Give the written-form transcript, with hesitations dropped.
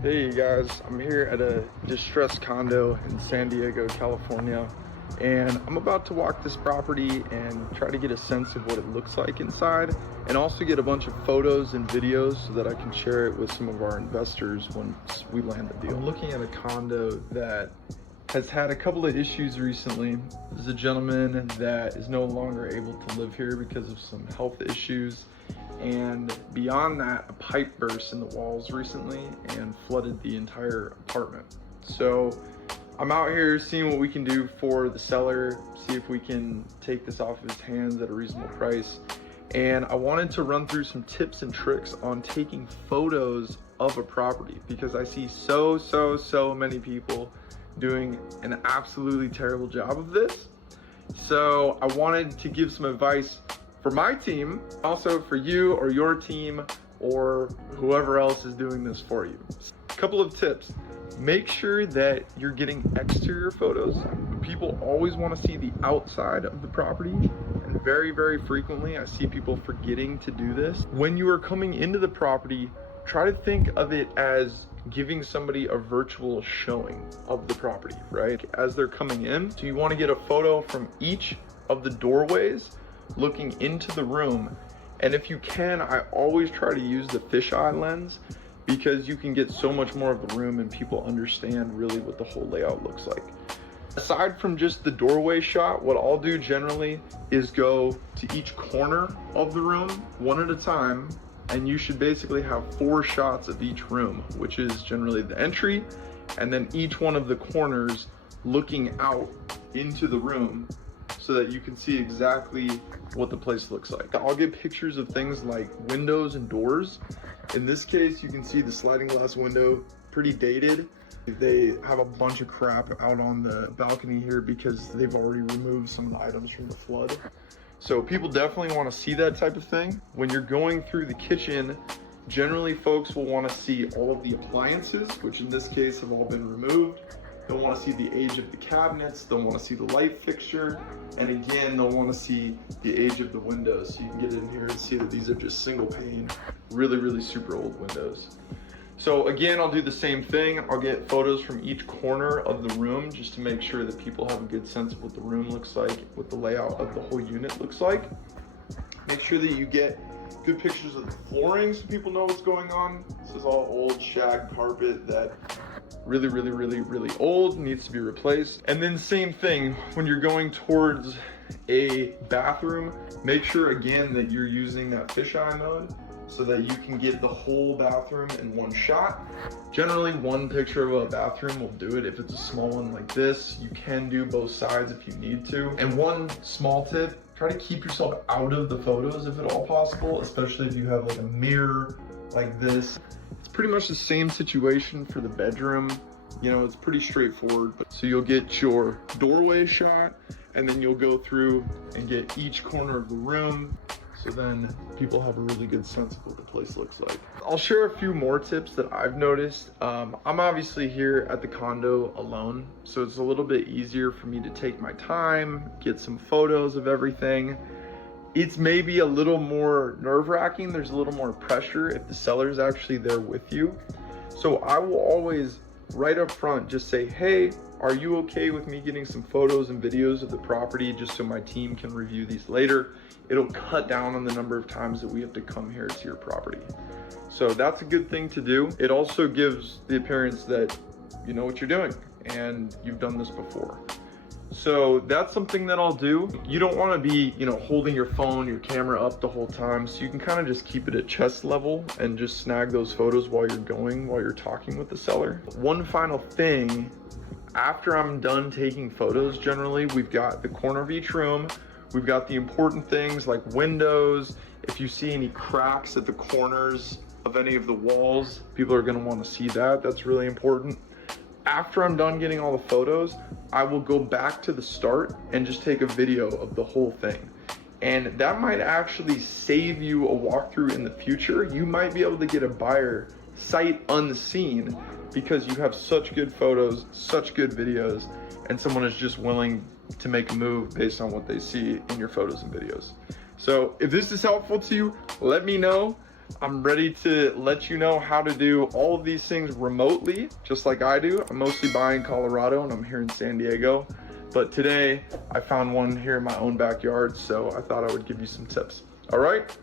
Hey guys, I'm here at a distressed condo in San Diego, California, and I'm about to walk this property and try to get a sense of what it looks like inside, and also get a bunch of photos and videos so that I can share it with some of our investors once we land the deal. I'm looking at a condo that has had a couple of issues recently. There's a gentleman that is no longer able to live here because of some health issues. And beyond that, a pipe burst in the walls recently and flooded the entire apartment. So I'm out here seeing what we can do for the seller, see if we can take this off of his hands at a reasonable price. And I wanted to run through some tips and tricks on taking photos of a property, because I see so many people doing an absolutely terrible job of this. So I wanted to give some advice for my team, also for you or your team or whoever else is doing this for you. A couple of tips. Make sure that you're getting exterior photos. People always want to see the outside of the property, and very frequently I see people forgetting to do this. When you are coming into the property, try to think of it as giving somebody a virtual showing of the property, right? As they're coming in. So you want to get a photo from each of the doorways looking into the room. And if you can, I always try to use the fisheye lens, because you can get so much more of the room and people understand really what the whole layout looks like. Aside from just the doorway shot, what I'll do generally is go to each corner of the room one at a time, and you should basically have 4 shots of each room, which is generally the entry, and then each one of the corners looking out into the room, so that you can see exactly what the place looks like. I'll get pictures of things like windows and doors. In this case, you can see the sliding glass window, pretty dated. They have a bunch of crap out on the balcony here because they've already removed some of the items from the flood. So people definitely want to see that type of thing. When you're going through the kitchen, generally folks will want to see all of the appliances, which in this case have all been removed. They'll want to see the age of the cabinets, they'll want to see the light fixture, and again, they'll want to see the age of the windows. So you can get in here and see that these are just single pane, really super old windows. So again, I'll do the same thing. I'll get photos from each corner of the room just to make sure that people have a good sense of what the room looks like, what the layout of the whole unit looks like. Make sure that you get good pictures of the flooring so people know what's going on. This is all old shag carpet that really old, needs to be replaced. And then same thing, when you're going towards a bathroom, make sure again that you're using that fisheye mode so that you can get the whole bathroom in one shot. Generally, one picture of a bathroom will do it. If it's a small one like this, you can do both sides if you need to. And one small tip, try to keep yourself out of the photos if at all possible, especially if you have like a mirror like this. It's pretty much the same situation for the bedroom. You know, it's pretty straightforward. So you'll get your doorway shot, and then you'll go through and get each corner of the room, so then people have a really good sense of what the place looks like. I'll share a few more tips that I've noticed. I'm obviously here at the condo alone, so it's a little bit easier for me to take my time, get some photos of everything. It's maybe a little more nerve-wracking. There's a little more pressure if the seller's actually there with you. So I will always, right up front, just say, hey, are you okay with me getting some photos and videos of the property just so my team can review these later? It'll cut down on the number of times that we have to come here to your property. So that's a good thing to do. It also gives the appearance that you know what you're doing and you've done this before. So that's something that I'll do. You don't want to be, holding your phone, your camera up the whole time. So you can kind of just keep it at chest level and just snag those photos while you're talking with the seller. One final thing, after I'm done taking photos, generally, we've got the corner of each room. We've got the important things like windows. If you see any cracks at the corners of any of the walls, people are going to want to see that. That's really important. After I'm done getting all the photos, I will go back to the start and just take a video of the whole thing. And that might actually save you a walkthrough in the future. You might be able to get a buyer sight unseen because you have such good photos, such good videos, and someone is just willing to make a move based on what they see in your photos and videos. So if this is helpful to you, let me know. I'm ready to let you know how to do all of these things remotely, just like I do. I'm mostly buying Colorado and I'm here in San Diego. But today I found one here in my own backyard, so I thought I would give you some tips. All right,